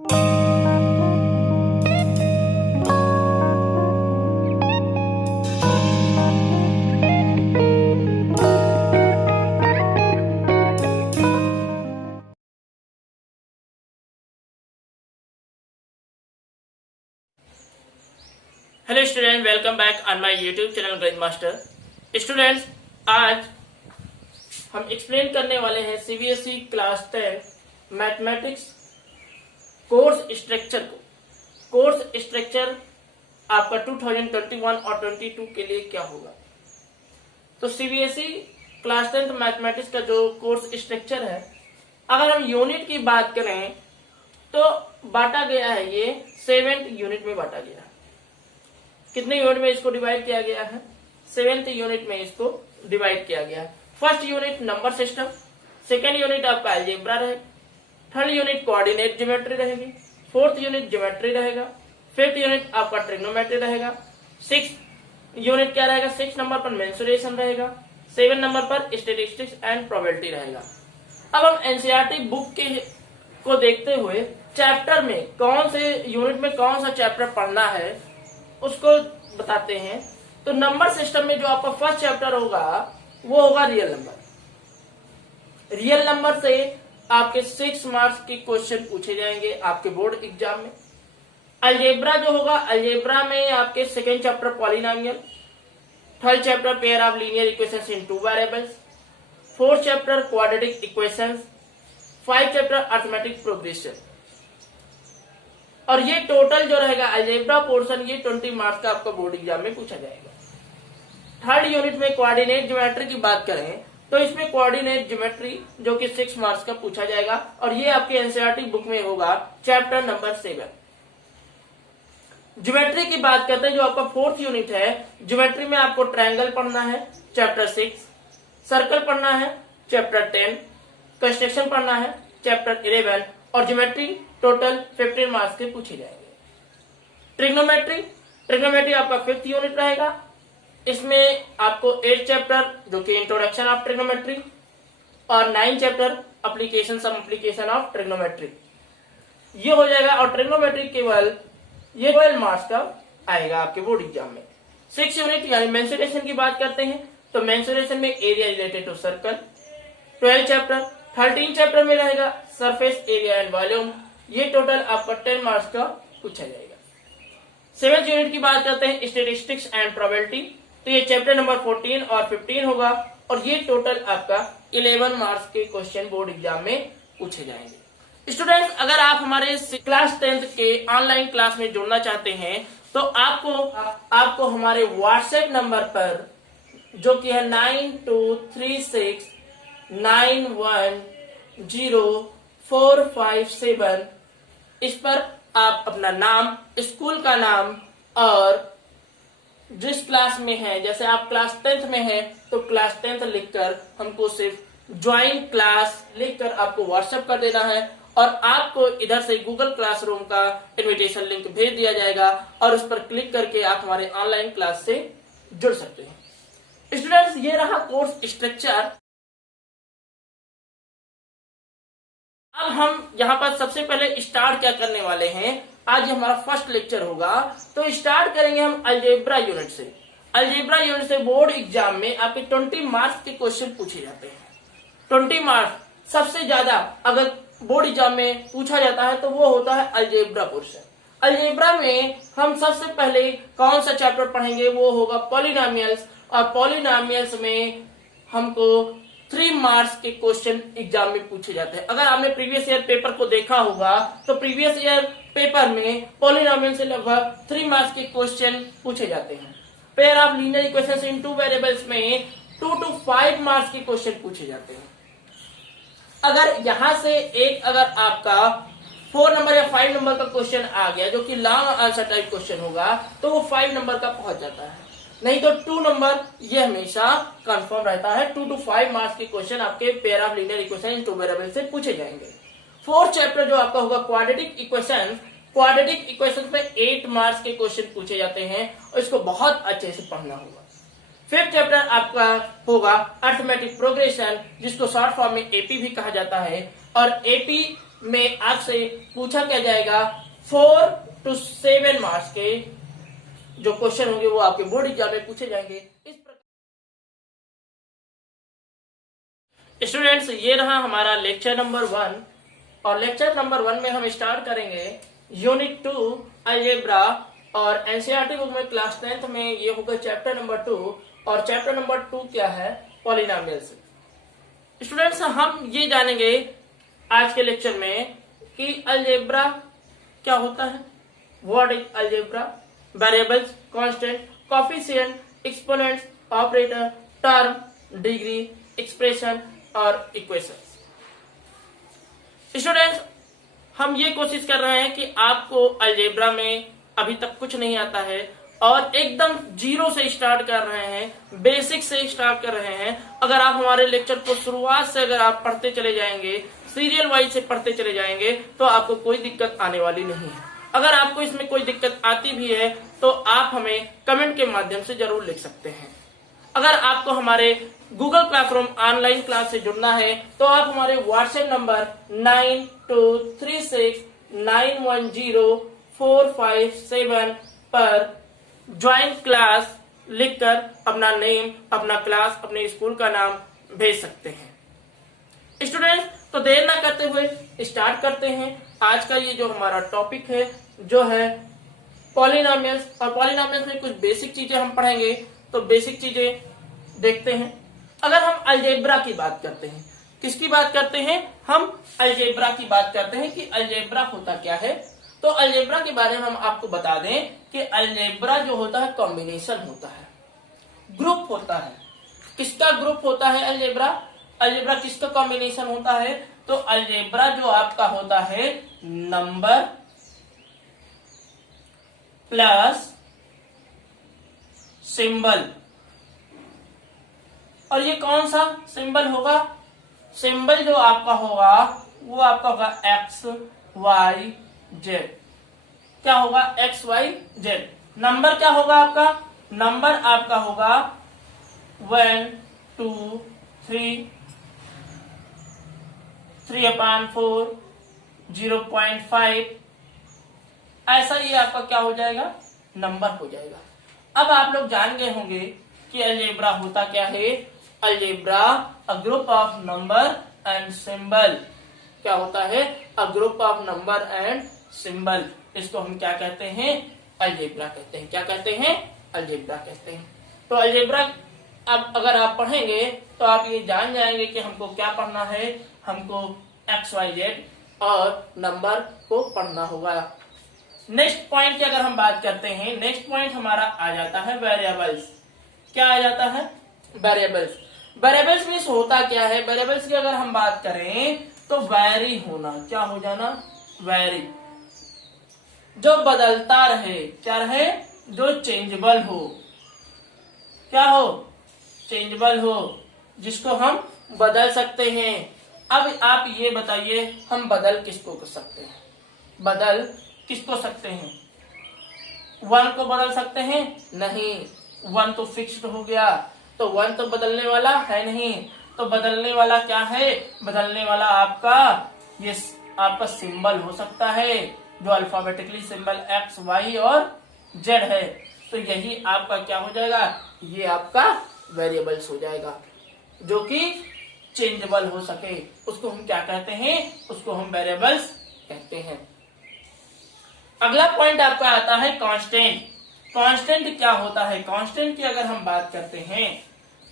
Hello student, welcome back on my YouTube channel गणित master. Students, आज हम explain करने वाले हैं CBSE class 10 mathematics course structure को। कोर्स स्ट्रक्चर आपका 2021 और 22 के लिए क्या होगा। तो सीबीएसई क्लास 10 मैथमेटिक्स का जो कोर्स स्ट्रक्चर है, अगर हम यूनिट की बात करें तो बांटा गया है, ये 7th यूनिट में बांटा गया है। कितने यूनिट में इसको डिवाइड किया गया है? 7th यूनिट में इसको डिवाइड किया गया है। First unit number system, second unit आपका अलजेब्रा रहेगा, थर्ड यूनिट कोऑर्डिनेट ज्योमेट्री रहेगी, फोर्थ यूनिट ज्योमेट्री रहेगा, फिफ्थ यूनिट आपका ट्रिग्नोमेट्री रहेगा, सिक्स यूनिट क्या रहेगा? 6 नंबर पर मेंसुरेशन रहेगा, 7 नंबर पर स्टैटिस्टिक्स एंड प्रोबेबिलिटी रहेगा। अब हम एनसीईआरटी बुक के को देखते हुए चैप्टर में कौन से यूनिट में कौन सा चैप्टर पढ़ना है उसको बताते हैं। तो नंबर सिस्टम में जो आपका फर्स्ट चैप्टर होगा वो होगा रियल नंबर। रियल नंबर से आपके 6 मार्क्स के क्वेश्चन पूछे जाएंगे आपके बोर्ड एग्जाम में। अलजेब्रा जो होगा, अलजेब्रा में आपके second chapter polynomial, third chapter pair of linear equations in 2 variables, fourth chapter quadratic equations, 5 chapter arithmetic progression. और ये टोटल जो रहेगा अलजेब्रा पोर्शन, ये 20 मार्क्स का आपका बोर्ड एग्जाम में पूछा जाएगा। थर्ड यूनिट में कोऑर्डिनेट ज्योमेट्री की बात करें तो इसमें कोऑर्डिनेट ज्योमेट्री जो कि 6 मार्क्स का पूछा जाएगा और ये आपके एनसीईआरटी बुक में होगा चैप्टर नंबर 7। ज्योमेट्री की बात करते हैं, जो आपका फोर्थ यूनिट है, ज्योमेट्री में आपको ट्रायंगल पढ़ना है चैप्टर 6, सर्कल पढ़ना है चैप्टर 10, कंस्ट्रक्शन पढ़ना है चैप्टर 11 और ज्योमेट्री टोटल 15 मार्क्स के पूछे जाएंगे। ट्रिग्नोमेट्री आपका 5th यूनिट रहेगा। इसमें आपको 8 चैप्टर जो कि इंट्रोडक्शन ऑफ ट्रिग्नोमेट्री और 9 chapter application some application of trigonometry ये हो जाएगा। और ट्रिग्नोमेट्री केवल ये 12 मार्क्स का आएगा आपके बोर्ड एग्जाम में। 6 यूनिट यानी मेंसुरेशन की बात करते हैं तो मेंसुरेशन में area related to circle, 12 chapter, 13 chapter में रहेगा सरफेस एरिया एंड वॉल्यूम, ये टोटल आपका 10 मार्क्स का पूछा जाएगा। 7th यूनिट की बात करते हैं स्टैटिस्टिक्स एंड प्रोबेबिलिटी, तो ये चैप्टर नंबर 14 और 15 होगा और ये टोटल आपका 11 मार्क्स के क्वेश्चन बोर्ड एग्जाम में पूछे जाएंगे। स्टूडेंट्स, अगर आप हमारे क्लास 10th के ऑनलाइन क्लास में जुड़ना चाहते हैं तो आपको हमारे व्हाट्सएप नंबर पर जो कि है 9236910457 इस पर आप अपना नाम, स्कूल का नाम और जिस क्लास में है, जैसे आप क्लास 10th में है तो क्लास 10th लिखकर हमको सिर्फ ज्वाइन क्लास लिखकर आपको व्हाट्सएप कर देना है और आपको इधर से गूगल क्लासरूम का इनविटेशन लिंक भेज दिया जाएगा और उस पर क्लिक करके आप हमारे ऑनलाइन क्लास से जुड़ सकते हैं। स्टूडेंट्स, ये रहा कोर्स स्ट्रक्चर। अब हम यहाँ पर सबसे पहले स्टार्ट क्या करने वाले हैं, आज हमारा फर्स्ट लेक्चर होगा तो स्टार्ट करेंगे हम अलजेब्रा यूनिट से। अलजेब्रा यूनिट से बोर्ड एग्जाम में आपके 20 मार्क्स के क्वेश्चन पूछे जाते हैं। 20 मार्क्स सबसे ज्यादा अगर बोर्ड एग्जाम में पूछा जाता है तो वो होता है अलजेब्रा पोर्शन। अलजेब्रा में हम सबसे पहले कौन सा चैप्टर पढ़ेंगे, वो होगा पॉलिनोमियल्स और पॉलिनोमियल्स में हमको 3 मार्क्स के क्वेश्चन एग्जाम में पूछे जाते हैं। अगर आपने प्रीवियस ईयर पेपर को देखा होगा तो प्रीवियस ईयर पेपर में पॉलिनोमियल से लगभग 3 मार्क्स के क्वेश्चन पूछे जाते हैं। Pair of linear equations in 2 variables में 2 to 5 मार्क्स के क्वेश्चन पूछे जाते हैं। अगर यहां से एक अगर आपका 4 नंबर या 5 नंबर का क्वेश्चन आ गया जो कि लॉन्ग आंसर टाइप क्वेश्चन होगा तो वो 5 नंबर का पहुंच जाता है, नहीं तो 2 नंबर ये हमेशा कंफर्म रहता है। 2 to 5 मार्क्स के क्वेश्चन आपके pair of linear equation in 2 variable से पूछे जाएंगे। 4th चैप्टर जो आपका होगा क्वाड्रेटिक इक्वेशन, क्वाड्रेटिक इक्वेशन में 8 मार्क्स के क्वेश्चन पूछे जाते हैं और इसको बहुत अच्छे से पढ़ना होगा। 5th चैप्टर आपका होगा अरिथमेटिक प्रोग्रेशन, जिसको शॉर्ट फॉर्म में एपी भी कहा जाता है और एपी में आपसे पूछा क्या जाएगा 4 to 7 मार्क्स के जो क्वेश्चन होंगे वो आपके बोर्ड एग्जाम में पूछे जाएंगे। इस स्टूडेंट्स, ये रहा हमारा लेक्चर नंबर 1 और लेक्चर नंबर 1 में हम स्टार्ट करेंगे यूनिट 2 अलजेब्रा और एनसीईआरटी बुक में क्लास 10th में ये होगा चैप्टर नंबर 2 और चैप्टर नंबर 2 क्या है, पॉलिनोमियल्स। स्टूडेंट्स, हम ये जानेंगे आज के लेक्चर में कि अलजेब्रा क्या होता है, what is algebra, variables, constant, coefficient, exponents, operator, term, degree, expression और इक्वेशंस। स्टूडेंट्स, हम ये कोशिश कर रहे हैं कि आपको अलजेब्रा में अभी तक कुछ नहीं आता है और एकदम जीरो से स्टार्ट कर रहे हैं, बेसिक से स्टार्ट कर रहे हैं। अगर आप हमारे लेक्चर को शुरुआत से अगर आप पढ़ते चले जाएंगे, सीरियल वाइज से पढ़ते चले जाएंगे, तो आपको कोई दिक्कत आने वाली नहीं है। अगर आपको इसमें कोई दिक्कत आती भी है तो आप हमें कमेंट के माध्यम से जरूर लिख सकते हैं। अगर आपको हमारे गूगल क्लासरूम ऑनलाइन क्लास से जुड़ना है तो आप हमारे व्हाट्सएप नंबर 9236910457 पर ज्वाइन क्लास लिखकर अपना नेम, अपना क्लास, अपने स्कूल का नाम भेज सकते हैं। स्टूडेंट्स, तो देर ना करते हुए स्टार्ट करते हैं। आज का ये जो हमारा टॉपिक है जो है पॉलिनोमियल्स, और पॉलिनोमियल्स में कुछ बेसिक चीजें हम पढ़ेंगे। तो बेसिक चीजें देखते हैं। अगर हम अलजेब्रा की बात करते हैं, किसकी बात करते हैं, हम अलजेब्रा की बात करते हैं कि अलजेब्रा होता क्या है। तो अलजेब्रा के बारे में हम आपको बता दें कि अलजेब्रा जो होता है कॉम्बिनेशन होता है, ग्रुप होता है। किसका ग्रुप होता है अलजेब्रा? अलजेब्रा किसका कॉम्बिनेशन होता है? तो अलजेब्रा जो आपका होता है नंबर प्लस सिंबल। और ये कौन सा सिंबल होगा? सिंबल जो आपका होगा वो आपका होगा एक्स वाई जेड। क्या होगा? X Y Z. नंबर क्या होगा आपका? नंबर आपका होगा 1 2 3 3/4 0.5। ऐसा ये आपका क्या हो जाएगा? नंबर हो जाएगा। अब आप लोग जान गए होंगे कि अलजेब्रा होता क्या है। Algebra a group of number and symbol. क्या होता है? A group of number and symbol. इसको हम क्या कहते हैं? अलजेब्रा कहते हैं। क्या कहते हैं? अलजेब्रा कहते हैं। तो अलजेब्रा अब अगर आप पढ़ेंगे तो आप ये जान जाएंगे कि हमको क्या पढ़ना है। हमको एक्स वाई जेड और नंबर को पढ़ना होगा। नेक्स्ट पॉइंट की अगर हम बात करते हैं, नेक्स्ट पॉइंट हमारा आ जाता है वेरिएबल्स। क्या आ जाता है? वेरिएबल्स। वेरिएबल्स में होता क्या है? वेरिएबल्स की अगर हम बात करें तो वैरी होना। क्या हो जाना? वैरी। जो बदलता रहे। क्या रहे? जो चेंजेबल हो। क्या हो? चेंजेबल हो, जिसको हम बदल सकते हैं। अब आप ये बताइए, हम बदल किसको कर सकते हैं? बदल किसको सकते हैं? 1 को बदल सकते हैं? नहीं, 1 तो फिक्स्ड हो गया। तो 1 तो बदलने वाला है नहीं। तो बदलने वाला क्या है? बदलने वाला आपका ये आपका सिंबल हो सकता है, जो अल्फाबेटिकली सिंबल एक्स वाई और जेड है। तो यही आपका क्या हो जाएगा? ये आपका वेरिएबल्स हो जाएगा, जो कि चेंजेबल हो सके। उसको हम क्या कहते हैं? उसको हम वेरिएबल्स कहते हैं। अगला पॉइंट आपका आता है कांस्टेंट। कांस्टेंट क्या होता है? कांस्टेंट की अगर हम बात करते हैं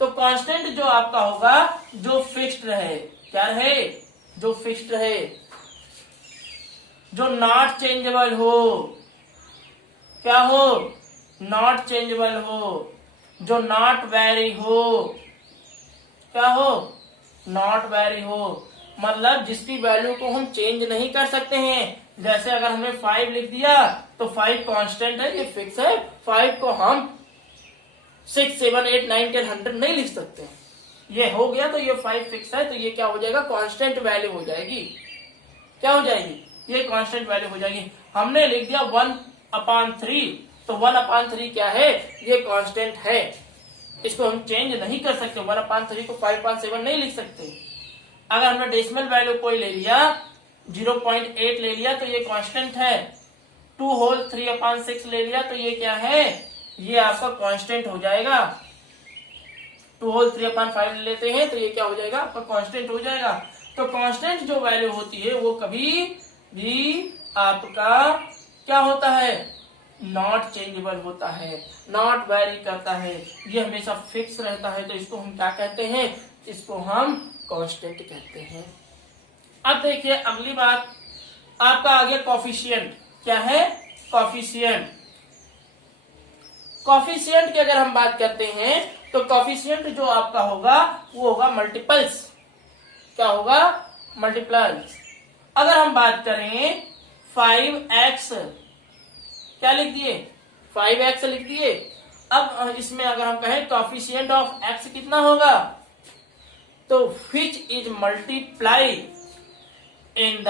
तो कांस्टेंट जो आपका होगा जो फिक्स्ड रहे। क्या रहे? जो फिक्स्ड रहे, जो नॉट चेंजेबल हो। क्या हो? नॉट चेंजेबल हो, जो नॉट वेरी हो। क्या हो? नॉट वेरी हो, मतलब जिसकी वैल्यू को हम चेंज नहीं कर सकते हैं। जैसे अगर हमने 5 लिख दिया तो 5 कांस्टेंट है, ये फिक्स है। 5 को हम 6 7 8 9 10 100 नहीं लिख सकते। ये हो गया तो ये 5 फिक्स है, तो ये क्या हो जाएगा? कांस्टेंट वैल्यू हो जाएगी। क्या हो जाएगी? ये कांस्टेंट वैल्यू हो जाएगी। हमने लिख दिया 1/3, तो 1/3 क्या है? ये कांस्टेंट है, इसको हम चेंज नहीं कर सकते। 1/3 को 5/7 नहीं लिख सकते। अगर हमने डेसिमल वैल्यू कोई ले लिया 0.8 ले लिया तो ये कांस्टेंट है, 2 होल 3/6 ले लिया तो ये क्या है, ये आपका कांस्टेंट हो जाएगा। 2 होल 3/5 लेते हैं तो ये क्या हो जाएगा, आपका कांस्टेंट हो जाएगा। तो कांस्टेंट जो वैल्यू होती है वो कभी भी आपका क्या होता है, नॉट चेंजेबल होता है, नॉट वेरी करता है, ये हमेशा फिक्स रहता है। तो इसको हम क्या कहते हैं, इसको हम कांस्टेंट कहते हैं। अब देखिए अगली बात, आपका आ गया कॉफिशिएंट। क्या है, कॉफिशिएंट। कॉफिशिएंट की अगर हम बात करते हैं तो कॉफिशिएंट जो आपका होगा वो होगा मल्टीपल्स। क्या होगा, मल्टीपल्स। अगर हम बात करें 5x, क्या लिख दिए, 5x लिख दिए। अब इसमें अगर हम कहें कॉफिशिएंट ऑफ x कितना होगा, तो विच इज मल्टीप्लाई इन द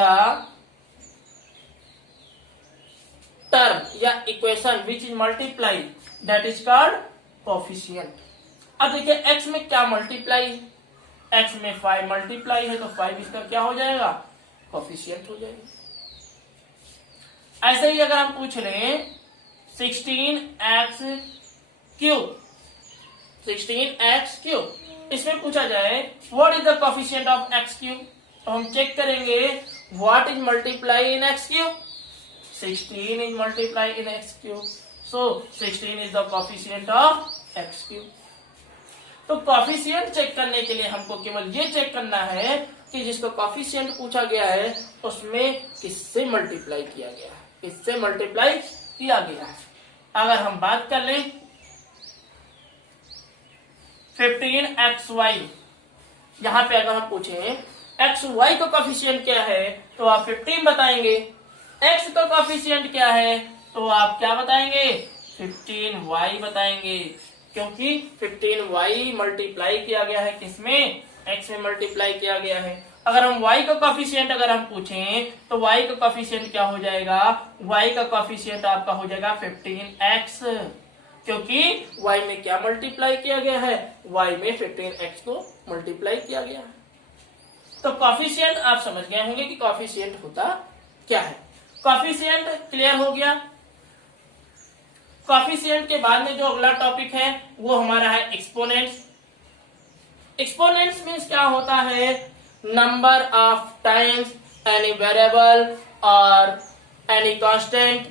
टर्म या equation which is multiply, that is called coefficient. अब देखिए x में क्या मल्टीप्लाई, x में 5 मल्टीप्लाई है तो 5 इसका क्या हो जाएगा, कॉफिशिएंट हो जाएगा। ऐसे ही अगर हम पूछ लें 16x क्यूब, 16x क्यूब, इसमें पूछा जाए what is the coefficient of x cube, तो हम चेक करेंगे what is multiply in x cube, 16 is multiplied in x cube, so 16 is the coefficient of x cube। तो कॉफिशिएंट चेक करने के लिए हमको केवल ये चेक करना है कि जिसको कॉफिशिएंट पूछा गया है उसमें किससे मल्टीप्लाई किया गया है, किससे मल्टीप्लाई किया गया है। अगर हम बात कर लें 15xy, यहां पे अगर हम पूछें xy का कॉफिशिएंट क्या है तो आप 15 बताएंगे, x का कॉफिशिएंट क्या है तो आप क्या बताएंगे, 15y बताएंगे, क्योंकि 15y मल्टीप्लाई किया गया है किसमें, x में मल्टीप्लाई किया गया है। अगर हम y का कॉफिशिएंट अगर हम पूछें तो y का कॉफिशिएंट क्या हो जाएगा, y का कॉफिशिएंट आपका हो जाएगा 15x, क्योंकि y में क्या मल्टीप्लाई किया गया है, y में 15x को मल्टीप्लाई किया गया है। तो कॉफिशिएंट आप समझ गए होंगे कि कॉफिशिएंट होता क्या है। कॉफिशिएंट क्लियर हो गया। कॉफिशिएंट के बाद में जो अगला टॉपिक है वो हमारा है एक्सपोनेंट्स। एक्सपोनेंट्स मीन्स क्या होता है, number of times any variable और एनी कांस्टेंट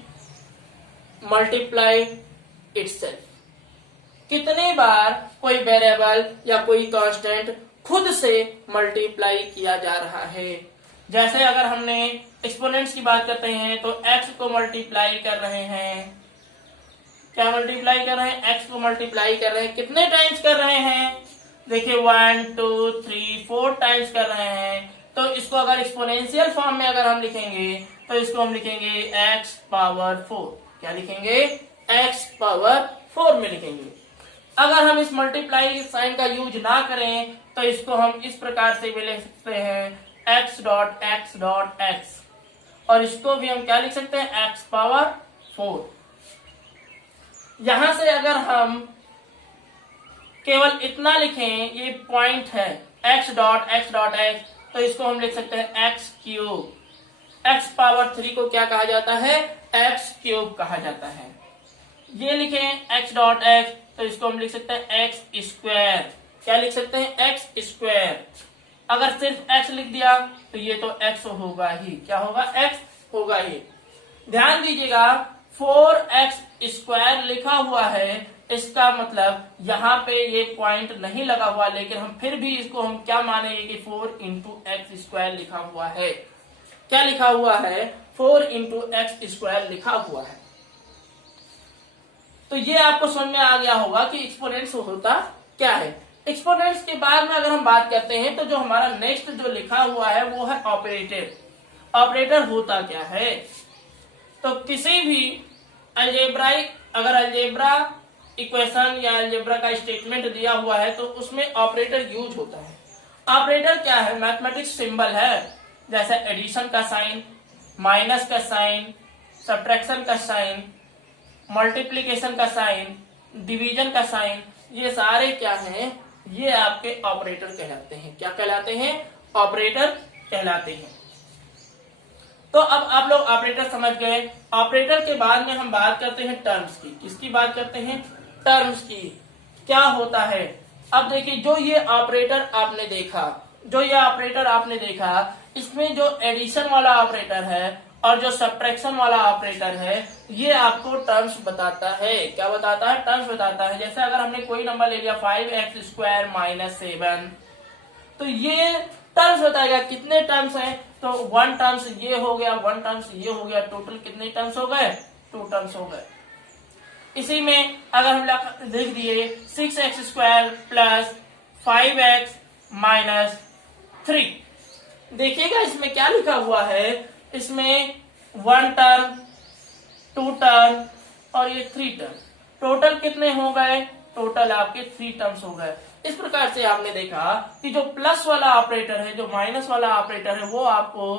मल्टीप्लाई इटसेल्फ। कितनी बार कोई वेरिएबल या कोई कांस्टेंट खुद से मल्टीप्लाई किया जा रहा है। जैसे अगर हमने एक्सपोनेंट्स की बात करते हैं तो x को मल्टीप्लाई कर रहे हैं, क्या मल्टीप्लाई कर रहे हैं, x को मल्टीप्लाई कर रहे हैं, कितने टाइम्स कर रहे हैं, देखिए 1 2 3 4 टाइम्स कर रहे हैं। तो इसको अगर एक्सपोनेंशियल फॉर्म में अगर हम लिखेंगे तो इसको हम लिखेंगे x पावर 4, क्या लिखेंगे, x पावर 4 में लिखेंगे। अगर हम इस मल्टीप्लाई साइन का यूज ना करें तो इसको हम इस प्रकार से भी लिख सकते हैं x डॉट x, और इसको भी हम क्या लिख सकते हैं, x पावर 4। यहां से अगर हम केवल इतना लिखें, ये पॉइंट है x डॉट x, तो इसको हम लिख सकते हैं x क्यूब। x पावर 3 को क्या कहा जाता है, x क्यूब कहा जाता है। ये लिखें x डॉट x, तो इसको हम लिख सकते हैं x स्क्वायर, क्या लिख सकते हैं, x स्क्वायर। अगर सिर्फ x लिख दिया तो ये तो x होगा ही, क्या होगा, x होगा ही। ध्यान दीजिएगा 4x स्क्वायर लिखा हुआ है, इसका मतलब यहाँ पे ये पॉइंट नहीं लगा हुआ, लेकिन हम फिर भी इसको हम क्या मानेंगे कि 4 इंटू एक्स स्क्वायर लिखा हुआ है। क्या लिखा हुआ है, 4 इंटू एक्स स्क्वायर लिखा हुआ है। तो ये आपको समझ में आ गया होगा कि एक्सपोनेंट्स होता क्या है। एक्सपोनेंट्स के बाद में अगर हम बात करते हैं तो जो हमारा नेक्स्ट जो लिखा हुआ है वो है ऑपरेटर। ऑपरेटर होता क्या है, तो किसी भी अलजेब्राइक अगर अलजेब्रा इक्वेशन या अलजेब्रा का स्टेटमेंट दिया हुआ है तो उसमें ऑपरेटर यूज होता है। ऑपरेटर क्या है, मैथमेटिक्स सिंबल है, जैसे एडिशन का साइन, माइनस का साइन, सब्ट्रैक्शन का साइन, मल्टीप्लिकेशन का साइन, डिवीजन का साइन, ये सारे क्या हैं, ये आपके ऑपरेटर कहलाते हैं। क्या कहलाते हैं, ऑपरेटर कहलाते हैं। तो अब आप लोग ऑपरेटर समझ गए। ऑपरेटर के बाद में हम बात करते हैं टर्म्स की। किसकी बात करते हैं? टर्म्स की। क्या होता है? अब देखिए, जो ये ऑपरेटर आपने देखा, इसमें जो एडिशन वाला ऑपरेटर है और जो सब्ट्रैक्शन वाला ऑपरेटर है, ये आपको टर्म्स बताता है। क्या बताता है? टर्म्स बताता है। जैसे अगर हमने कोई नंबर ले लिया 5x² - 7, तो ये टर्म्स बताएगा कितने टर्म्स हैं। तो 1 टर्म्स ये हो गया, 1 टर्म्स ये हो गया, टोटल कितने टर्म्स हो गए? 2 टर्म्स हो गए। इसी में अगर हम लिख दिए 6x² + 5x - 3, देखिएगा इसमें क्या लिखा हुआ है। इसमें 1 टर्म, 2 टर्म और ये 3 टर्म, टोटल कितने हो गए? टोटल आपके 3 टर्म्स हो गए। इस प्रकार से आपने देखा कि जो प्लस वाला ऑपरेटर है, जो माइनस वाला ऑपरेटर है, वो आपको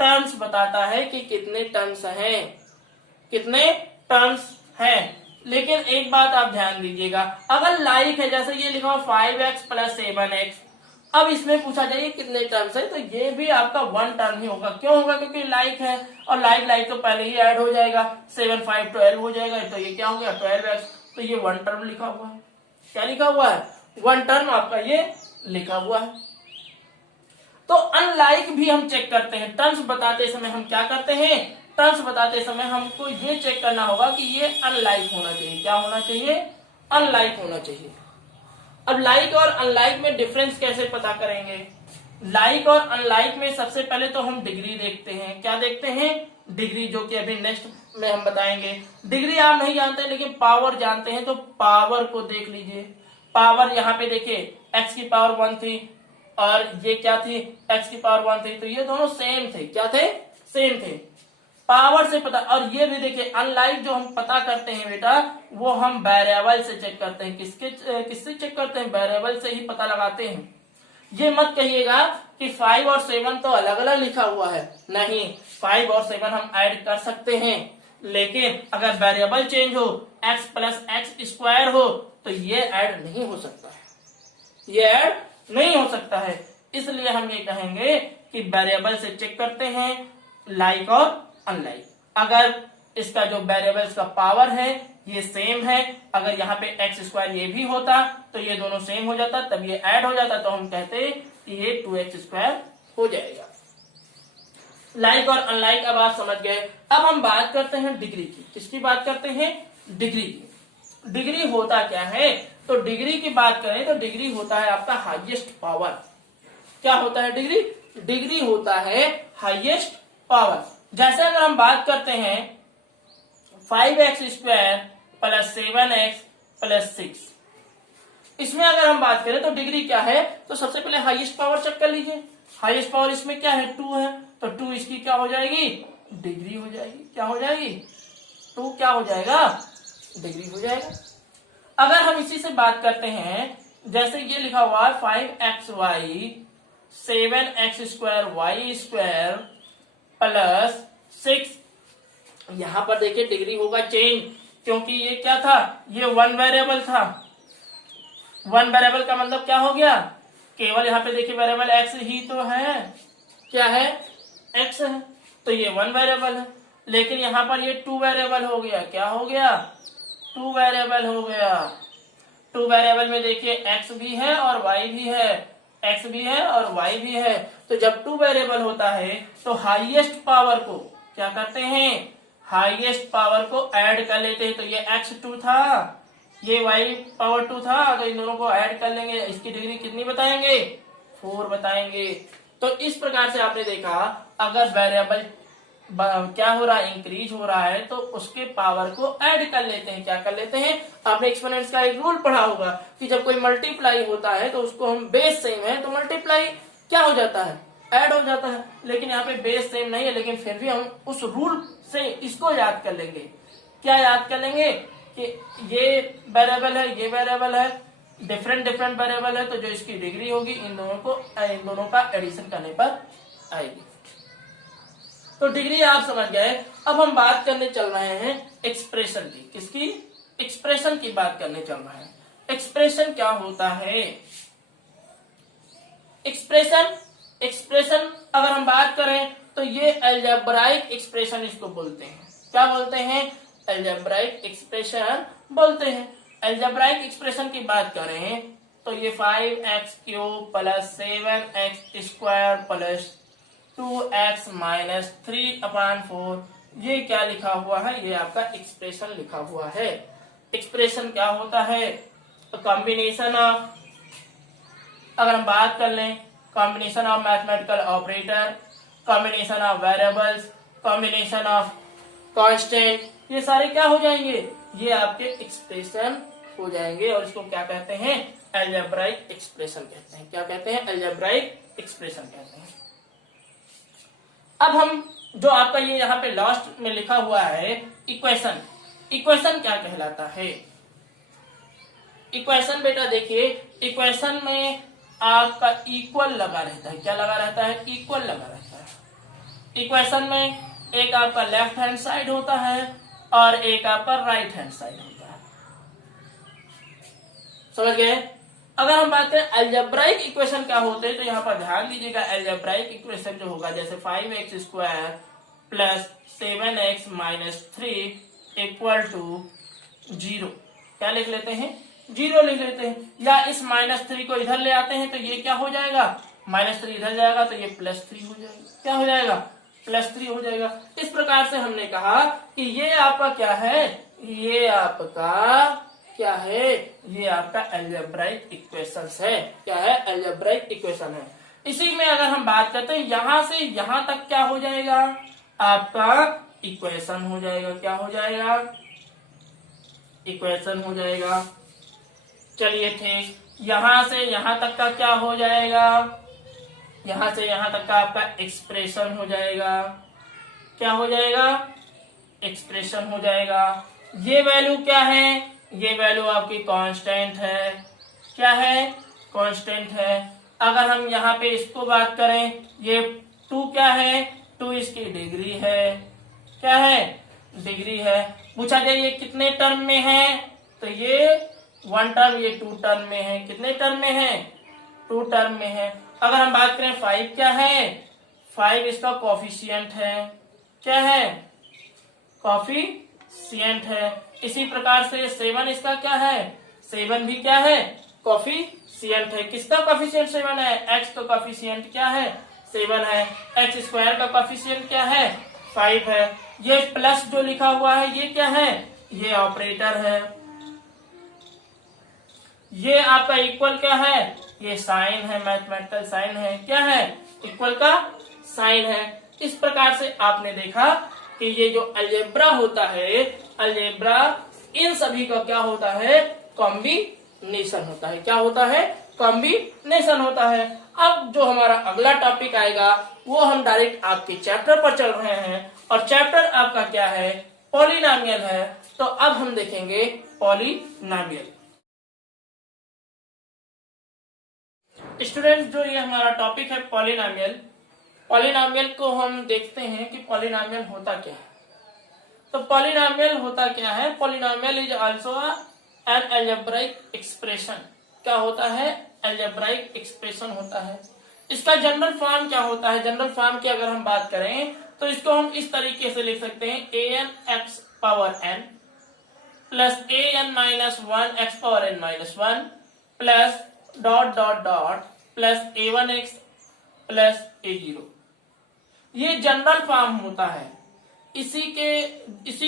टर्म्स बताता है कि कितने टर्म्स हैं, कितने टर्म्स हैं। लेकिन एक बात आप ध्यान दीजिएगा, अगर लाइक है, जैसे ये लिखा हुआ 5x + 7x, अब इसमें पूछा जाए कितने टर्म्स है, तो ये भी आपका 1 टर्म ही होगा। क्यों होगा? क्योंकि लाइक है, और लाइक तो पहले ही ऐड हो जाएगा। 7 5 12 हो जाएगा, तो ये क्या हो गया? 12x। तो ये 1 टर्म लिखा हुआ है। क्या लिखा हुआ है? 1 टर्म आपका ये लिखा हुआ है। तो अनलाइक भी हम चेक करते हैं। टर्म्स बताते समय हम क्या करते हैं? टर्म्स बताते समय हमको ये चेक करना होगा कि ये अनलाइक होना चाहिए। क्या होना चाहिए? अनलाइक होना चाहिए। अब लाइक और अनलाइक में डिफरेंस कैसे पता करेंगे? लाइक और अनलाइक में सबसे पहले तो हम डिग्री देखते हैं। क्या देखते हैं? डिग्री, जो कि अभी नेक्स्ट में हम बताएंगे। डिग्री आप नहीं जानते लेकिन पावर जानते हैं, तो पावर को देख लीजिए। पावर यहाँ पे देखिए, x की पावर 1 थी और ये क्या थी? x की पावर 1 थी, तो ये दोनों सेम थे। क्या थे? सेम थे। पावर से पता। और ये भी देखिए, अनलाइक जो हम पता करते हैं बेटा, वो हम वेरिएबल से चेक करते हैं। किससे चेक करते हैं? वेरिएबल से ही पता लगाते हैं। ये मत कहिएगा कि 5 और 7 तो अलग अलग लिखा हुआ है। नहीं, 5 और 7 हम ऐड कर सकते हैं, लेकिन अगर वेरिएबल चेंज हो, x + x² हो, तो ये ऐड नहीं हो सकता है। ये ऐड नहीं हो सकता है। इसलिए हम ये कहेंगे कि वेरिएबल से चेक करते हैं, लाइक और अनलाइक। अगर इसका जो वेरिएबल्स का पावर है ये सेम है, अगर यहाँ पे x² ये भी होता तो ये दोनों सेम हो जाता, तब ये ऐड हो जाता, तो हम कहते कि ये 2x² हो जाएगा। लाइक और अनलाइक अब आप समझ गए। अब हम बात करते हैं डिग्री की। किसकी बात करते हैं? डिग्री की। डिग्री होता क्या है? तो डिग्री की बात करें तो डिग्री होता है आपका हाईएस्ट पावर। क्या होता है डिग्री? डिग्री होता है हाईएस्ट पावर। जैसे अगर हम बात करते हैं 5x² + 7x + 6, इसमें अगर हम बात करें तो डिग्री क्या है? तो सबसे पहले हाईएस्ट पावर चेक कर लीजिए। हाईएस्ट पावर इसमें क्या है? 2 है, तो 2 इसकी क्या हो जाएगी? डिग्री हो जाएगी। क्या हो जाएगी? 2 क्या हो जाएगा? डिग्री हो जाएगा। अगर हम इसी से बात करते हैं, जैसे ये लिखा हुआ है 5xy 7x² y² + 6, यहां पर देखिए डिग्री होगा चेंज, क्योंकि ये क्या था? ये 1 वेरिएबल था। 1 वेरिएबल का मतलब क्या हो गया? केवल यहाँ पे देखिए वेरिएबल x ही तो है। क्या है? x है, तो ये 1 वेरिएबल है। लेकिन यहाँ पर ये 2 वेरिएबल हो गया। क्या हो गया? 2 वेरिएबल हो गया। 2 वेरिएबल में देखिए x भी है और y भी है, x भी है और y भी है। तो जब 2 वेरिएबल होता है तो हाईएस्ट पावर को क्या करते हैं? हाईएस्ट पावर को ऐड कर लेते हैं। तो ये x2 था, ये y पावर 2 था, तो इन दोनों को ऐड कर लेंगे। इसकी डिग्री कितनी बताएंगे? 4 बताएंगे। तो इस प्रकार से आपने देखा, अगर वेरिएबल क्या हो रहा है? इंक्रीज हो रहा है, तो उसके पावर को ऐड कर लेते हैं। क्या कर लेते हैं? आपने एक्सपोनेंट्स का एक रूल पढ़ा होगा कि जब कोई मल्टीप्लाई होता है तो उसको हम बेस सेम है तो मल्टीप्लाई क्या हो जाता है? ऐड हो जाता है। लेकिन यहाँ पे बेस सेम नहीं है, लेकिन फिर भी हम उस रूल से इसको याद कर लेंगे। क्या याद कर लेंगे? कि ये वेरिएबल है, ये वेरिएबल है, डिफरेंट वेरिएबल है, तो जो इसकी डिग्री होगी इन दोनों का एडिशन करने पर आएगी। तो डिग्री आप समझ गए। अब हम बात करने चल रहे हैं एक्सप्रेशन की। किसकी? एक्सप्रेशन की बात करने चल रहे हैं। एक्सप्रेशन क्या होता है? एक्सप्रेशन अगर हम बात करें तो ये अलजेब्राइक एक्सप्रेशन इसको बोलते हैं। क्या बोलते हैं? अलजेब्राइक एक्सप्रेशन बोलते हैं। अलजेब्राइक एक्सप्रेशन की बात करें तो ये 5x³ plus 7x² plus 2x minus 3/4 ये क्या लिखा हुआ है? ये आपका एक्सप्रेशन लिखा हुआ है। एक्सप्रेशन क्या होता है? कॉम्बिनेशन ऑफ, अगर हम बात कर लें, combination of mathematical operator, combination of variables, combination of constant, ये सारे क्या हो जाएंगे? ये आपके एक्सप्रेशन हो जाएंगे और इसको क्या कहते हैं? अलजेब्राइक एक्सप्रेशन कहते हैं। क्या कहते हैं? अलजेब्राइक एक्सप्रेशन कहते हैं। अब हम जो आपका ये यहाँ पे लास्ट में लिखा हुआ है इक्वेशन, इक्वेशन क्या कहलाता है? इक्वेशन बेटा देखिए, इक्वेशन में आपका इक्वल लगा रहता है। क्या लगा रहता है? इक्वल लगा रहता है। इक्वेशन में एक आपका लेफ्ट हैंड साइड होता है और एक आपका राइट हैंड साइड होता है। समझ गए? अगर हम बात करें अलजेब्राइक इक्वेशन क्या होते हैं तो यहाँ पर ध्यान दीजिएगा, अलजेब्राइक इक्वेशन जो होगा जैसे 5x² plus 7x minus 3 equal to 0, क्या लिख लेते हैं? 0 लिख लेते हैं। या इस -3 को इधर ले आते हैं तो ये क्या हो जाएगा? -3 इधर जाएगा तो ये +3 हो जाएगा। क्या हो जाएगा? +3 हो जाएगा। इस प्रकार से हमने कहा कि ये आपका क्या है? ये आपका क्या है? ये आपका अलजेब्राइक इक्वेशंस है। क्या है? अलजेब्राइक इक्वेशन है। इसी में अगर हम बात करते हैं यहां से यहां तक क्या हो जाएगा? आपका इक्वेशन हो जाएगा। क्या हो जाएगा? इक्वेशन हो जाएगा। चलिए ठीक, यहां से यहां तक का क्या हो जाएगा? यहां से यहां तक का आपका एक्सप्रेशन हो जाएगा। क्या हो जाएगा? एक्सप्रेशन हो जाएगा। ये वैल्यू क्या है? ये वैल्यू आपकी कांस्टेंट है। क्या है? कांस्टेंट है। अगर हम यहाँ पे इसको बात करें, ये 2 क्या है? 2 इसकी डिग्री है। क्या है? डिग्री है। पूछा जाए ये कितने टर्म में है? तो ये 1 टर्म, ये 2 टर्म में है। कितने टर्म में है? 2 टर्म में है। अगर हम बात करें 5 क्या है? 5 इसका कोफिशिएंट है। क्या है? कोफिशिएंट है। इसी प्रकार से 7 इसका क्या है? 7 भी क्या है? कोफिशिएंट है। किसका कोफिशिएंट 7 है? x का कोफिशिएंट क्या है? 7 है। x² का कोफिशिएंट क्या है? 5 है। ये प्लस जो लिखा हुआ है ये क्या है? ये ऑपरेटर है। ये आपका इक्वल क्या है? ये साइन है, मैथमेटिकल साइन है। क्या है? इक्वल का साइन है। इस प्रकार से आपने देखा कि ये जो अलजेब्रा होता है, अलजेब्रा इन सभी का क्या होता है? कॉम्बिनेशन होता है। क्या होता है? कॉम्बिनेशन होता है। अब जो हमारा अगला टॉपिक आएगा वो हम डायरेक्ट आपके चैप्टर पर चल रहे हैं और चैप्टर आपका क्या है? पॉलिनोमियल है। तो अब हम देखेंगे पॉलिनोमियल। स्टूडेंट्स, जो ये हमारा टॉपिक है पॉलिनोमियल, पॉलिनोमियल को हम देखते हैं कि पॉलिनोमियल होता क्या है। तो पॉलिनोमियल होता क्या है? Polynomial is also an algebraic expression. क्या होता है? अलजेब्राइक एक्सप्रेशन होता है। इसका जनरल फॉर्म क्या होता है? जनरल फॉर्म की अगर हम बात करें तो इसको हम इस तरीके से लिख सकते हैं, an(x)(n) plus an-1(x)(n-1) plus ... plus a1x plus a0। ये जनरल फॉर्म होता है। इसी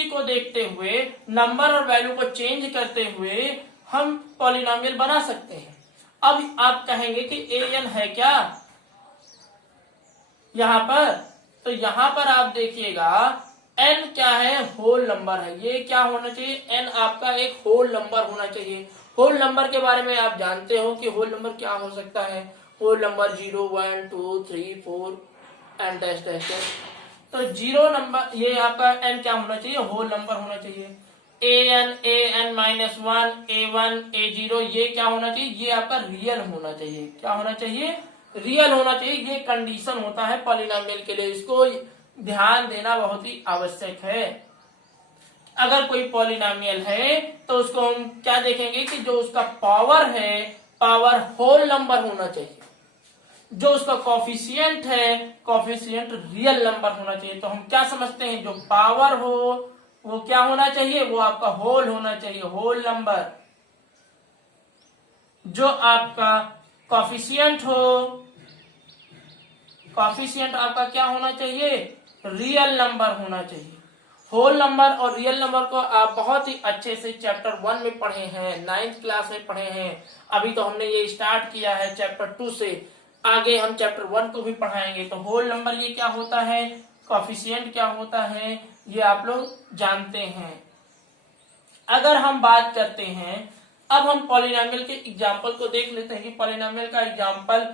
को देखते हुए, नंबर और वैल्यू को चेंज करते हुए हम पॉलिनोमियल बना सकते हैं। अब आप कहेंगे कि an है क्या यहाँ पर? तो यहाँ पर आप देखिएगा n क्या है? होल नंबर है। ये क्या होना चाहिए? n आपका एक होल नंबर होना चाहिए। होल नंबर के बारे में आप जानते हो कि होल नंबर क्या हो सकता है? Whole number 0, 1, 2, 3, 4 and dash dash dash. तो 0 नंबर, ये आपका n क्या होना चाहिए? होल नंबर होना चाहिए। an(n-1), a1, a0 ये क्या होना चाहिए? ये आपका रियल होना चाहिए। क्या होना चाहिए? रियल होना चाहिए। ये कंडीशन होता है पॉलिनोमियल के लिए। इसको ध्यान देना बहुत ही आवश्यक है। अगर कोई पॉलिनोमियल है तो उसको हम क्या देखेंगे कि जो उसका पावर है, पावर होल नंबर होना चाहिए। जो उसका कॉफिशिएंट है, कॉफिशिएंट रियल नंबर होना चाहिए। तो हम क्या समझते हैं, जो पावर हो वो क्या होना चाहिए, वो आपका होल होना चाहिए, होल नंबर। जो आपका कॉफिशिएंट हो, कॉफिशिएंट आपका क्या होना चाहिए, रियल नंबर होना चाहिए। होल नंबर और रियल नंबर को आप बहुत ही अच्छे से चैप्टर 1 में पढ़े हैं, 9th क्लास में पढ़े हैं। अभी तो हमने ये स्टार्ट किया है चैप्टर 2 से, आगे हम चैप्टर 1 को भी पढ़ाएंगे। तो होल नंबर ये क्या होता है, कॉफिशिएंट क्या होता है, ये आप लोग जानते हैं। अगर हम बात करते हैं, अब हम पॉलिनोमियल के एग्जाम्पल को देख लेते हैं कि पॉलिनोमियल का एग्जाम्पल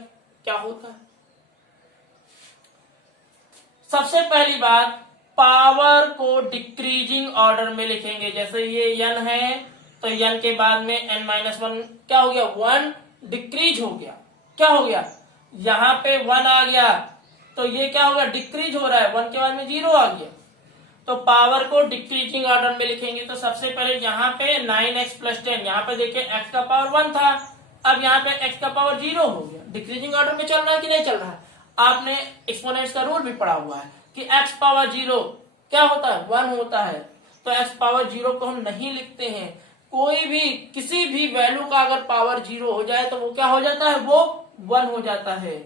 क्या होता है। सबसे पहली बात, पावर को डिक्रीजिंग ऑर्डर में लिखेंगे। जैसे ये n है तो n के बाद में n-1 क्या हो गया, 1 डिक्रीज हो गया। क्या हो गया, यहाँ पे 1 आ गया तो ये क्या हो गया, डिक्रीज हो रहा है, 1 के बाद में 0 आ गया। तो पावर को डिक्रीजिंग ऑर्डर में लिखेंगे। तो सबसे पहले यहाँ पे 9x + 10, यहाँ पे देखिए x का पावर 1 था, अब यहाँ पे x का पावर 0 हो गया। डिक्रीजिंग ऑर्डर में चल रहा है कि नहीं चल रहा है। आपने एक्सपोनेंट्स का रूल भी पढ़ा हुआ है कि x पावर 0 क्या होता है, 1 होता है। तो x पावर 0 को हम नहीं लिखते हैं। कोई भी किसी भी वैल्यू का अगर पावर 0 हो जाए तो वो क्या हो जाता है, वो 1 हो जाता है।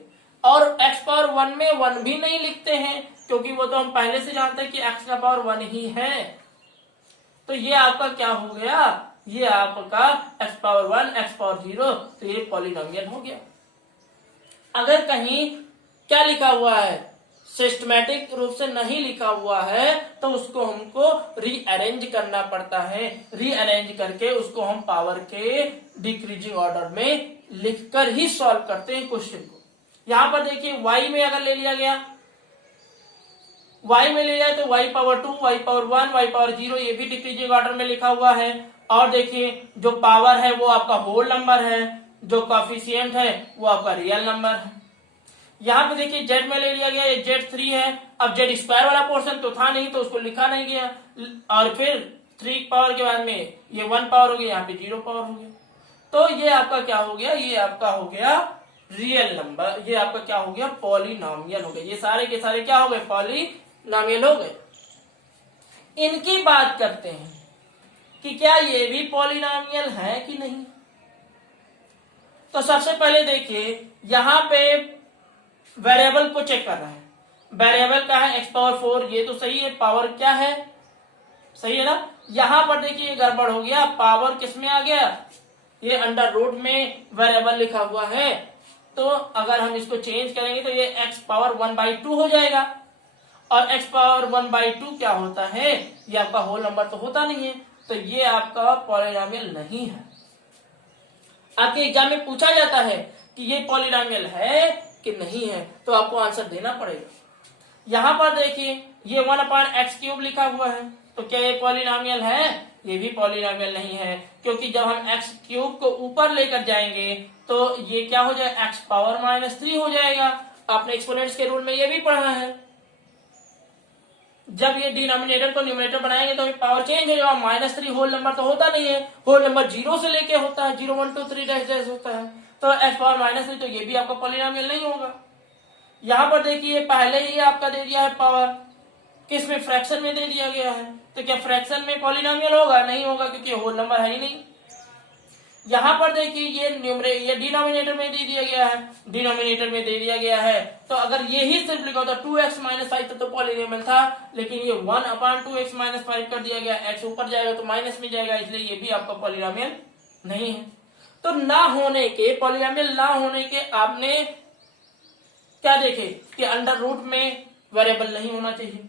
और x पावर 1 में 1 भी नहीं लिखते हैं, क्योंकि वो तो हम पहले से जानते हैं कि x का पावर 1 ही है। तो ये आपका क्या हो गया, ये आपका x पावर 1, x पावर 0, तो ये पॉलिनोमियल हो गया। अगर कहीं क्या लिखा हुआ है, सिस्टमैटिक रूप से नहीं लिखा हुआ है, तो उसको हमको रीअरेंज करना पड़ता है। रीअरेंज करके उसको हम पावर के डिक्रीजिंग ऑर्डर में लिखकर ही सॉल्व करते हैं क्वेश्चन को। यहां पर देखिए y में अगर ले लिया गया, y में ले जाए तो y power 2, y power 1, y power 0, ये भी डिक्रीजिंग ऑर्डर में लिखा हुआ है। और देखिए जो पावर है वो आपका होल नंबर है, जो कॉफिशिएंट है वो आपका रियल नंबर है। यहाँ पे देखिए z में ले लिया गया, ये z3 है। अब z स्क्वायर वाला पोर्शन तो था नहीं तो उसको लिखा नहीं गया, और फिर 3 पावर के बाद में ये 1 पावर हो गया, यहाँ पे 0 पावर हो गया। तो ये आपका क्या हो गया, ये आपका हो गया रियल नंबर, ये आपका क्या हो गया, पॉलिनोमियल हो गया। ये सारे के सारे क्या हो गए, पॉलिनोमियल हो गए। इनकी बात करते हैं कि क्या ये भी पॉलिनोमियल है कि नहीं। तो सबसे पहले देखिए यहां पे वेरिएबल को चेक कर रहा है। वेरिएबल का है x पावर 4, ये तो सही है, पावर क्या है, सही है ना। यहां पर देखिए ये गड़बड़ हो गया, पावर किस में आ गया, ये अंडर रूट में वेरिएबल लिखा हुआ है। तो अगर हम इसको चेंज करेंगे तो ये x पावर 1/2 हो जाएगा। और x पावर 1/2 क्या होता है, ये आपका होल नंबर तो होता नहीं है, तो ये आपका पॉलिनोमियल नहीं है। आपके एग्जाम में पूछा जाता है कि ये पॉलिनोमियल है कि नहीं है, तो आपको आंसर देना पड़ेगा। यहां पर देखिए ये 1/x³ लिखा हुआ है, तो क्या ये पॉलिनोमियल है, ये भी पॉलिनोमियल नहीं है, क्योंकि जब हम x³ को ऊपर लेकर जाएंगे तो ये क्या हो जाएगा, x पावर -3 हो जाएगा। आपने एक्सपोनेंट्स के रूल में ये भी पढ़ा है, जब ये डिनोमिनेटर को न्यूमरेटर बनाएंगे तो पावर चेंज हो जाएगा। -3 होल नंबर तो होता नहीं है, होल नंबर 0 से लेके होता है, 0 1 2 3 डैश होता है। तो x पावर -3, तो ये भी आपका पॉलिनोमियल नहीं होगा। यहां पर देखिए पहले ही आपका दे दिया है पावर, किस में, फ्रैक्शन में दे दिया गया है, तो क्या फ्रैक्शन में पॉलिनोमियल होगा, नहीं होगा, क्योंकि होल नंबर है ही नहीं। यहां पर देखिए ये डिनोमिनेटर में दे दिया गया है, डिनोमिनेटर में दे दिया गया है। तो अगर ये ही सिर्फ लिखा होता 2x - 5 तो पॉलिनोमियल था, लेकिन ये 1/2x - 5 कर दिया गया, x ऊपर जाएगा तो माइनस में जाएगा, इसलिए ये भी आपका पॉलिनोमियल नहीं है। तो ना होने के, पॉलिनोमियल ना होने के आपने क्या देखे कि अंडर रूट में वेरिएबल नहीं होना चाहिए,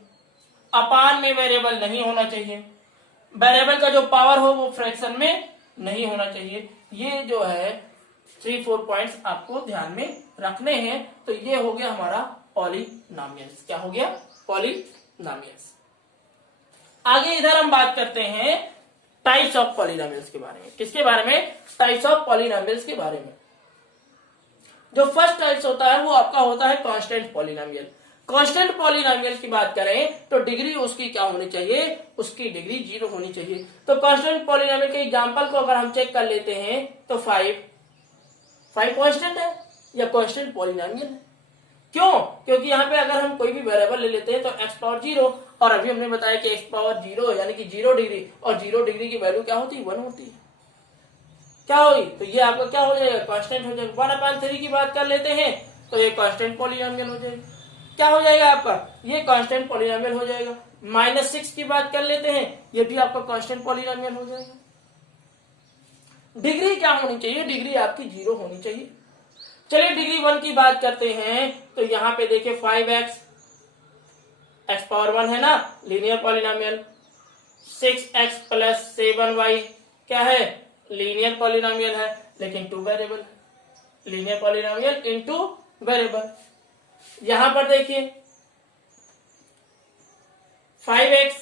अपान में वेरिएबल नहीं होना चाहिए, वेरिएबल का जो पावर हो वो फ्रैक्शन में नहीं होना चाहिए। ये जो है 3-4 पॉइंट्स आपको ध्यान में रखने हैं। तो ये हो गया हमारा पॉलिनोमियल्स। क्या हो गया, पॉलिनोमियल्स। आगे इधर हम बात करते हैं टाइप्स ऑफ पॉलिनोमियल्स के बारे में। किसके बारे में, टाइप्स ऑफ पॉलिनोमियल्स के बारे में। जो फर्स्ट टाइप्स होता है वो आपका होता है कांस्टेंट पॉलिनोमियल। कांस्टेंट पॉलिनोमियल की बात करें तो डिग्री उसकी क्या होनी चाहिए, उसकी डिग्री 0 होनी चाहिए। तो कांस्टेंट पॉलिनोमियल के एग्जांपल को अगर हम चेक कर लेते हैं तो 5 कांस्टेंट है, या कांस्टेंट पॉलिनोमियल है। क्यों? क्योंकि यहाँ पे अगर हम कोई भी वेरिएबल ले लेते हैं तो x पावर 0, और अभी हमने बताया कि x पावर 0 यानी कि 0 डिग्री, और 0 डिग्री की वैल्यू क्या होती है? 1 होती है। क्या होगी? तो ये आपका क्या हो जाएगा? कांस्टेंट हो जाएगा। 1/3 की बात कर लेते हैं तो ये कांस्टेंट पॉलिनोमियल हो जाएगा। क्या हो जाएगा आपका? ये कांस्टेंट पॉलिनोमियल हो जाएगा। -6 की बात कर लेते हैं, ये भी आपका कांस्टेंट पॉलिनोमियल हो जाएगा। डिग्री क्या होनी चाहिए? डिग्री आपकी 0 होनी चाहिए। चलिए डिग्री 1 की बात करते हैं, तो यहाँ पे देखिए 5x, x पावर 1 है ना, linear polynomial. 6x plus 7y क्या है? लीनियर पॉलिनोमियल है, लेकिन 2 वेरिएबल है। Linear polynomial into variable. यहां पर देखिए 5x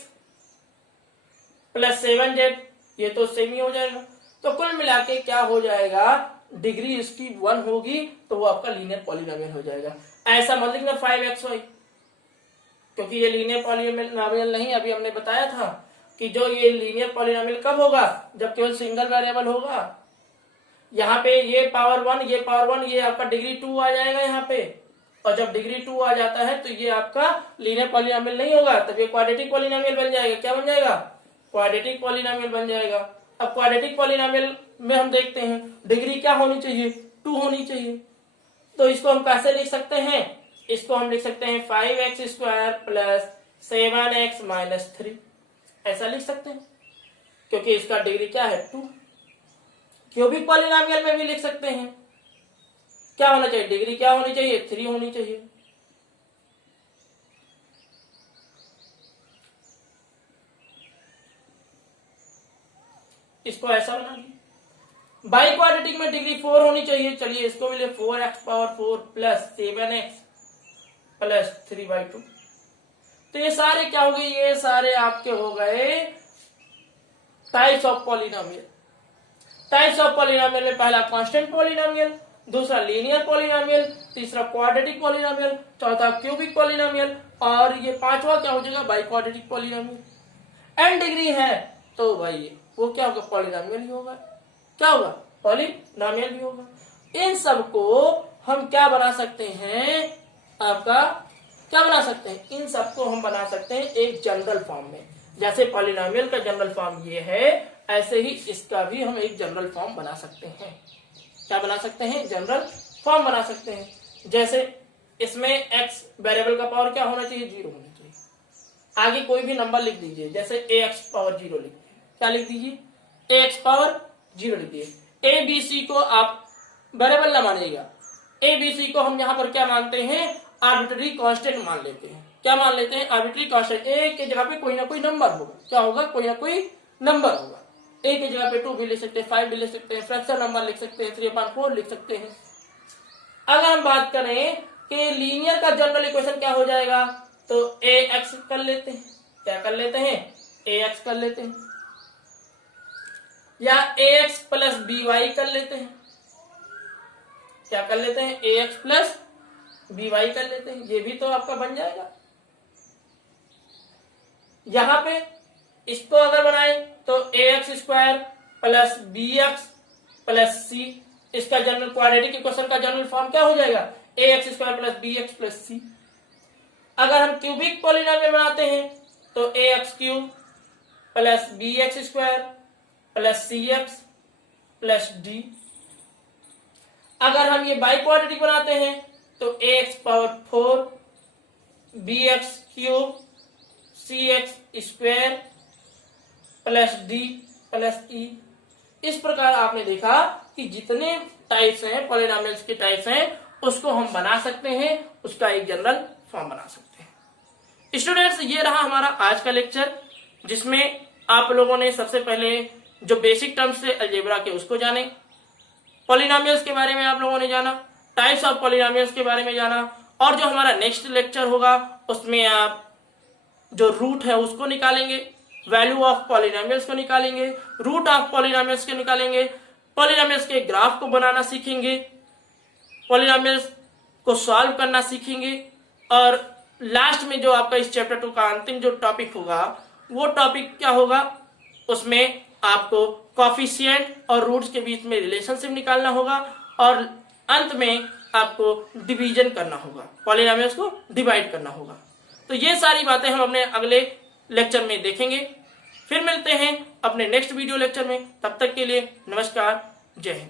प्लस 7z, ये तो सेम ही हो जाएगा। तो कुल मिला के क्या हो जाएगा? डिग्री इसकी 1 होगी, तो वो आपका लीनियर पॉलिनोमियल हो जाएगा। ऐसा मत लिखना 5xy, क्योंकि ये लीनियर पॉलिनोमियल नहीं। अभी हमने बताया था कि जो ये लीनियर पॉलिनोमियल कब होगा? जब केवल सिंगल वेरिएबल होगा। यहाँ पे ये पावर 1, ये पावर 1, ये आपका डिग्री 2 आ जाएगा यहाँ पे। और जब डिग्री 2 आ जाता है तो ये आपका लीनियर पॉलिनोमियल नहीं होगा, तब ये क्वाड्रेटिक पॉलिनोमियल बन जाएगा। क्या बन जाएगा? क्वाड्रेटिक पॉलिनोमियल बन जाएगा। अब क्वाड्रेटिक पॉलिनोमियल में हम देखते हैं डिग्री क्या होनी चाहिए? 2 होनी चाहिए। तो इसको हम कैसे लिख सकते हैं? इसको हम लिख सकते हैं 5x² प्लस 7x माइनस 3, ऐसा लिख सकते हैं, क्योंकि इसका डिग्री क्या है? 2। क्यूबिक पॉलिनोमियल में भी लिख सकते हैं। क्या होना चाहिए? डिग्री क्या होनी चाहिए? 3 होनी चाहिए। इसको ऐसा बना दिया। बाई क्वाड्रेटिक में डिग्री 4 होनी चाहिए। चलिए इसको भी ले 4x power 4 plus 7x plus 3/2। तो ये सारे क्या हो गए? ये सारे आपके हो गए types of polynomial. Types of polynomial में पहला कांस्टेंट पॉलिनोमियल, दूसरा लीनियर पॉलिनोमियल, तीसरा क्वाड्रेटिक पॉलिनोमियल, चौथा क्यूबिक पॉलिनोमियल, और ये पांचवा क्या हो जाएगा? Biquadratic polynomial. N degree है तो भाई वो क्या होगा? पॉलिनोमियल ही होगा। क्या होगा? पॉलिनोमियल भी होगा। इन सबको हम क्या बना सकते हैं? आपका क्या बना सकते हैं? इन सबको हम बना सकते हैं एक जनरल फॉर्म में। जैसे पॉलिनोमियल का जनरल फॉर्म ये है, ऐसे ही इसका भी हम एक जनरल फॉर्म बना सकते हैं। क्या बना सकते हैं? जनरल फॉर्म बना सकते हैं। जैसे इसमें x वेरिएबल का पावर क्या होना चाहिए? 0 होना चाहिए। आगे कोई भी नंबर लिख दीजिए, जैसे ax पावर 0 लिख दीजिए। क्या लिख दीजिए? ax पावर 0 लिख दीजिए। a b c को आप वेरिएबल ना मानिएगा। a b c को हम यहाँ पर क्या मानते हैं? आर्बिट्ररी कांस्टेंट मान लेते हैं। क्या मान लेते हैं? Arbitrary constant. a के जगह पे कोई ना कोई नंबर होगा। क्या होगा? कोई ना कोई नंबर होगा। a की जगह पे 2 भी लिख सकते हैं, 5 भी लिख सकते हैं, फ्रैक्शन नंबर लिख सकते हैं, 3/4 लिख सकते हैं। अगर हम बात करें कि लीनियर का जनरल इक्वेशन क्या हो जाएगा, तो ax कर लेते हैं। क्या कर लेते हैं? ax कर लेते हैं, या ax प्लस by कर लेते हैं। क्या कर लेते हैं? ax प्लस by कर लेते हैं। ये भी तो आपका बन जाएगा। यहां पे इसको अगर बनाए तो ax² plus bx plus c, इसका जनरल क्वाड्रेटिक इक्वेशन का जनरल फॉर्म क्या हो जाएगा? ax² plus bx plus c। अगर हम क्यूबिक पॉलिनोमियल बनाते हैं तो ax³ plus bx² plus cx plus d। अगर हम ये बाई क्वाड्रेटिक बनाते हैं तो ax power 4 bx³ cx² plus d plus e। इस प्रकार आपने देखा कि जितने टाइप्स हैं, पॉलिनोमियल्स के टाइप्स हैं, उसको हम बना सकते हैं, उसका एक जनरल फॉर्म बना सकते हैं। स्टूडेंट्स, ये रहा हमारा आज का लेक्चर, जिसमें आप लोगों ने सबसे पहले जो बेसिक टर्म्स थे अलजेब्रा के उसको जाने, पॉलिनोमियल्स के बारे में आप लोगों ने जाना, टाइप्स ऑफ पॉलिनोमियल्स के बारे में जाना, और जो हमारा नेक्स्ट लेक्चर होगा उसमें आप जो रूट है उसको निकालेंगे, वैल्यू ऑफ पॉलिनोमियल्स को निकालेंगे, रूट ऑफ पॉलिनोमियल्स को निकालेंगे, पॉलिनोमियल्स के ग्राफ को बनाना सीखेंगे, पॉलिनोमियल्स को सॉल्व करना सीखेंगे, और लास्ट में जो आपका इस चैप्टर 2 का अंतिम जो टॉपिक होगा वो टॉपिक क्या होगा, उसमें आपको कोएफिशिएंट और रूट्स के बीच में रिलेशनशिप निकालना होगा, और अंत में आपको डिवीजन करना होगा, पॉलिनोमियल्स को डिवाइड करना होगा। तो ये सारी बातें हम अपने अगले लेक्चर में देखेंगे। फिर मिलते हैं अपने नेक्स्ट वीडियो लेक्चर में। तब तक के लिए नमस्कार, जय हिंद।